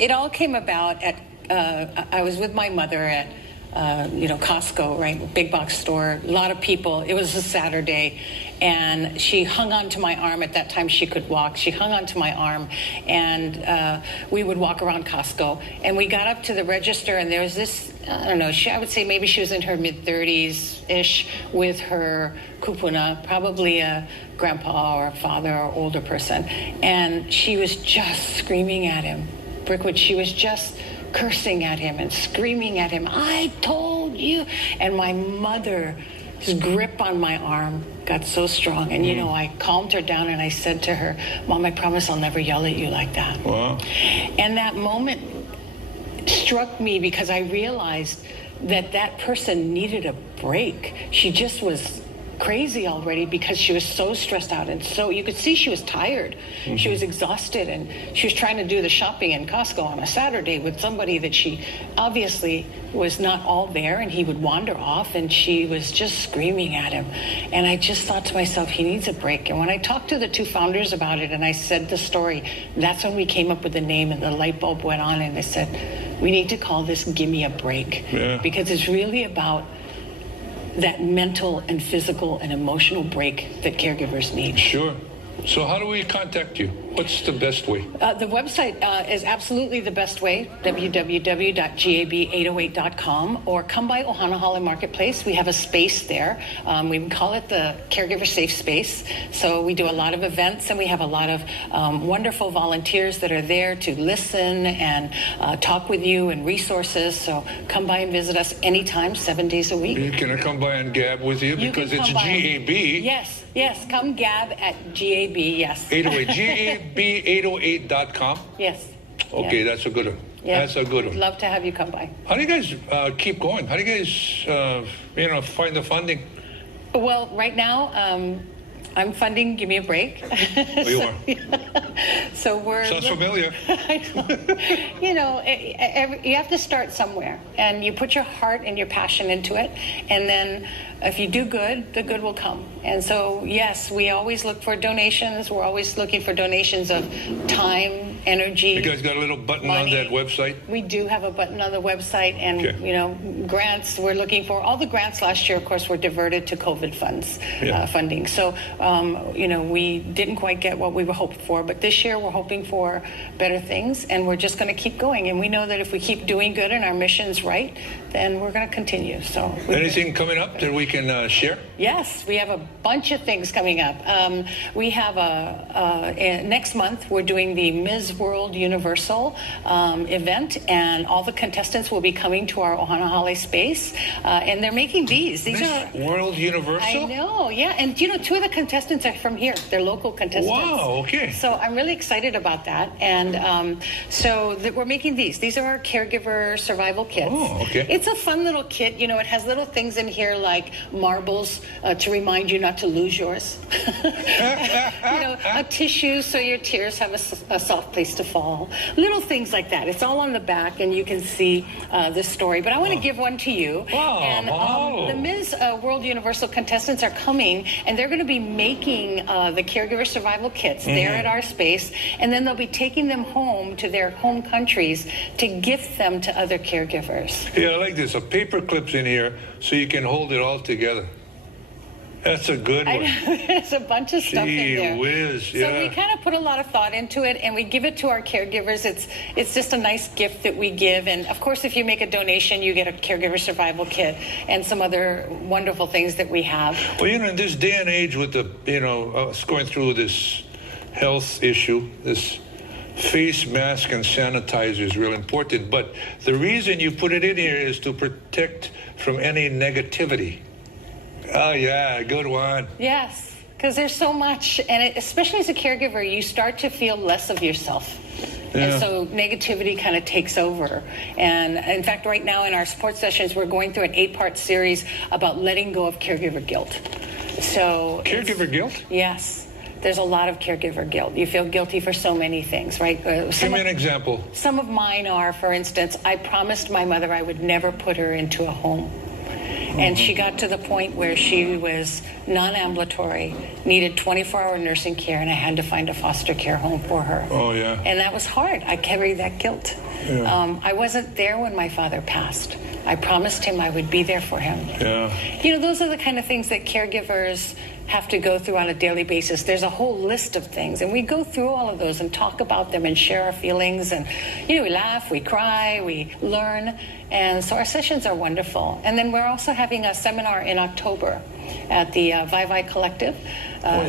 it all came about at, I was with my mother at, Costco, right? Big box store, a lot of people. It was a Saturday, and she hung onto my arm. At that time, she could walk. She hung onto my arm, and we would walk around Costco. And we got up to the register, and there was this, I don't know, I would say maybe she was in her mid-30s-ish with her Kupuna, probably a grandpa or a father or older person. And she was just screaming at him. Brickwood, she was just cursing at him and screaming at him, I told you. And my mother's grip on my arm got so strong. And, I calmed her down and I said to her, Mom, I promise I'll never yell at you like that. Wow. And that moment struck me because I realized that person needed a break. She just was crazy already because she was so stressed out, and so you could see she was tired. Mm-hmm. She was exhausted, and she was trying to do the shopping in Costco on a Saturday with somebody that she obviously was not all there, and he would wander off, and she was just screaming at him. And I just thought to myself, he needs a break. And when I talked to the two founders about it and I said the story, that's when we came up with the name, and the light bulb went on, and I said, we need to call this Gimme a Break. Yeah. Because it's really about that mental and physical and emotional break that caregivers need. Sure. So how do we contact you? What's the best way? The website is absolutely the best way, www.gab808.com, or come by Ohanahala Marketplace. We have a space there. We call it the Caregiver Safe Space. So we do a lot of events, and we have a lot of wonderful volunteers that are there to listen and talk with you, and resources. So come by and visit us anytime, 7 days a week. Can I come by and gab with you? Because it's GAB. Yes, come gab at GAB, yes. 808, GAB808.com? Yes. Okay, that's a good one. Yeah. That's a good one. We'd love to have you come by. How do you guys keep going? How do you guys, find the funding? Well, right now, I'm funding Gimme a Break. Oh, you are? So we're... Sounds familiar. You have to start somewhere, and you put your heart and your passion into it, and then if you do good, the good will come. And so, yes, we always look for donations. We're always looking for donations of time, energy. You guys got a little button money. on that website? We do have a button on the website, and grants we're looking for. All the grants last year, of course, were diverted to COVID funds, funding. So, we didn't quite get what we were hoping for, but this year we're hoping for better things, and we're just going to keep going. And we know that if we keep doing good and our mission's right, then we're going to continue. So, anything coming up that we can share? Yes, we have a bunch of things coming up. We have next month we're doing the Ms. World Universal event, and all the contestants will be coming to our Ohanahala space, and they're making these. These Miss are World Universal? I know, yeah, and two of the contestants are from here. They're local contestants. Wow, okay. So I'm really excited about that, and we're making these. These are our Caregiver Survival Kits. Oh, okay. It's a fun little kit. It has little things in here like marbles to remind you not to lose yours. A tissue so your tears have a soft place to fall. Little things like that. It's all on the back, and you can see the story. But I want to give one to you. Wow. And the Ms. World Universal contestants are coming, and they're going to be making the Caregiver Survival Kits there at our space, and then they'll be taking them home to their home countries to gift them to other caregivers. Yeah, I like this. A paper clips in here so you can hold it all together. That's a good one. There's a bunch of stuff in there. Gee whiz, yeah. So we kind of put a lot of thought into it, and we give it to our caregivers. It's just a nice gift that we give. And of course, if you make a donation, you get a Caregiver Survival Kit and some other wonderful things that we have. Well, in this day and age with the, us going through this health issue, this face mask and sanitizer is real important. But the reason you put it in here is to protect from any negativity. Oh, yeah, good one. Yes, because there's so much, and especially as a caregiver, you start to feel less of yourself. Yeah. And so negativity kind of takes over. And in fact, right now in our support sessions, we're going through an 8-part series about letting go of caregiver guilt. So caregiver guilt? Yes. There's a lot of caregiver guilt. You feel guilty for so many things, right? Give me an example. Some of mine are, for instance, I promised my mother I would never put her into a home. And she got to the point where she was non-ambulatory, needed 24-hour nursing care, and I had to find a foster care home for her. Oh, yeah. And that was hard. I carried that guilt. Yeah. I wasn't there when my father passed. I promised him I would be there for him. Yeah. You know, those are the kind of things that caregivers have to go through on a daily basis. There's a whole list of things, and we go through all of those and talk about them and share our feelings, and we laugh, we cry, we learn, and so our sessions are wonderful. And then we're also having a seminar in October at the Vai Collective.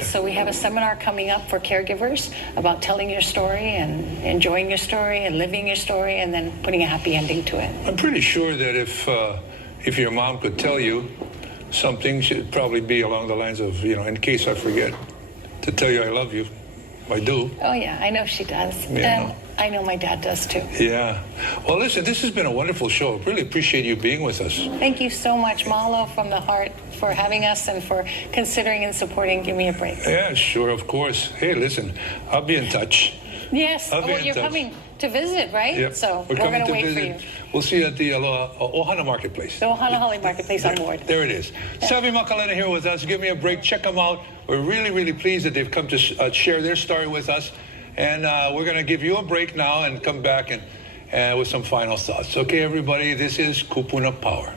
So we have a seminar coming up for caregivers about telling your story and enjoying your story and living your story and then putting a happy ending to it. I'm pretty sure that if your mom could tell you something, should probably be along the lines of, in case I forget, to tell you I love you. I do. Oh, yeah, I know she does. Yeah. And I know my dad does, too. Yeah. Well, listen, this has been a wonderful show. Really appreciate you being with us. Thank you so much, Mahalo, from the heart, for having us and for considering and supporting Give Me a Break. Yeah, sure, of course. Hey, listen, I'll be in touch. Yes. I'll be in You're touch. coming to visit, right? Yep. So we're going to wait for you. We'll see you at the Ohana Marketplace. The Ohana Holly Marketplace on board. There it is. Savina Makalena here with us. Give Me a Break. Check them out. We're really, really pleased that they've come to share their story with us. And we're going to give you a break now and come back and with some final thoughts. Okay, everybody, this is Kupuna Power.